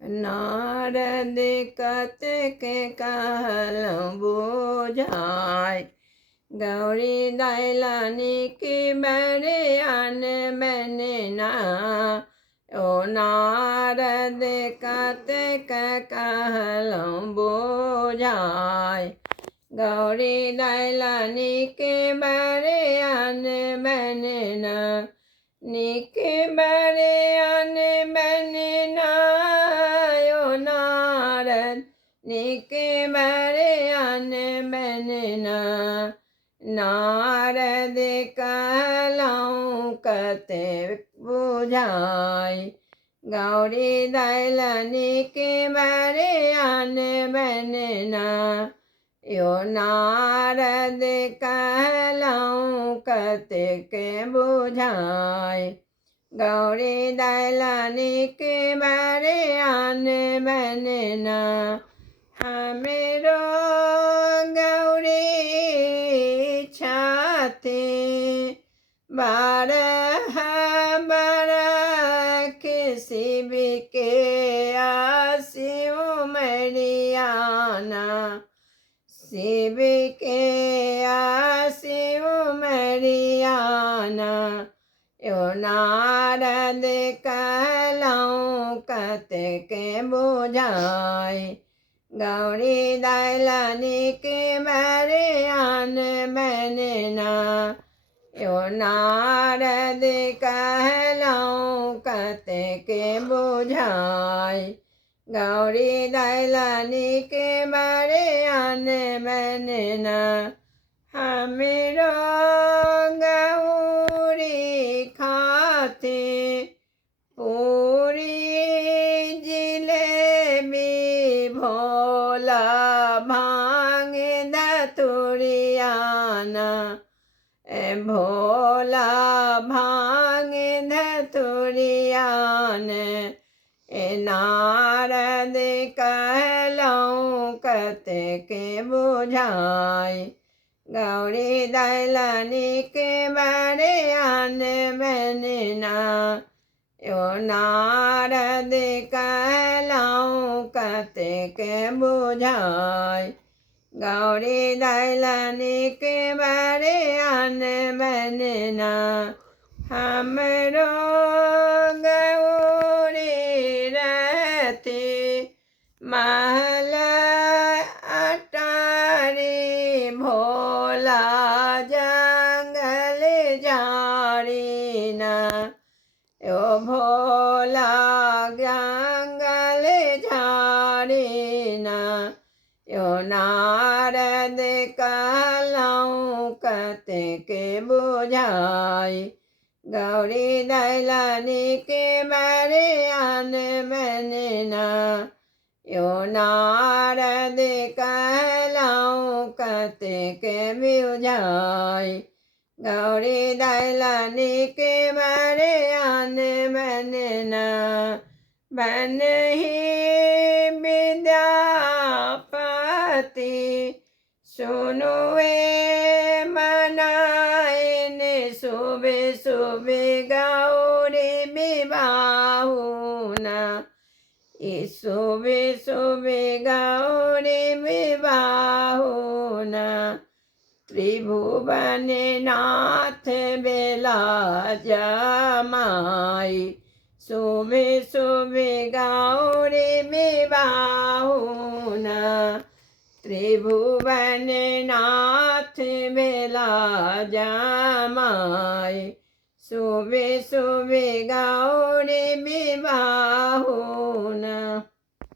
नारद कत के कहलहुँ बुझाय, गौरी दैलनी की बड़े अन बनना। ओ नारद कत के कहलहुँ बुझाय, गौरी दैलनी के बड़े अन बनना। निक बड़े अन बनना ओ नारद, निक बड़े अन बनना। नारद कहलहुँ कते बुझाय, गौरी दैलनी के बड़े अन बनना। यो नारद कहलहुँ कतेक बुझाय, गौरी दैलनी के बड़े अन बनना। हमरो गौरी छथि 12 बरख शिव के आसि उमरियाना। शिव के आसि उमरियाना। यो नारद कहलहुँ कतेक बुझाय, गौरी दैलनी के बड़े अन बनना। यो नारद कहलहुँ कतेक बुझाय, गौरी दैलनी के बड़े अन बनना। हमरो गौरी खाती पूरी जिलेबी भोला भांग धतुरियाना। भोला भांग धतुरियान। नारद कहलहुँ कतेक बुझाय, गौरी दैलनी के बड़े अन बनना। यो नारद कहलहुँ कतेक बुझाय, गौरी दैलनी के बड़े अन बनना। हमरो गौरी रहती महल अटारी, भोला जंगल झाड़ीना। यो भोला जंगल झाड़ीना। यो नारद कहलहुँ कतेक बुझाय, गौरी दैलनी के बड़े अन बनना। यो नारद कहलहुँ कतेक बुझाय, गौरी दैलनी के बड़े अन बनना। बनहि विद्यापति सुनुए मनाइन, सुबे सुबे गौरी विबाहुना। सुबे सुबे गौरी विबाहुना। त्रिभुवन नाथ बेला जमाई, सुबे सुबे गौरी विबाहुना। त्रिभुवन नाथ बेला जमाई, सुबे सुबे गौरी विबाहुना।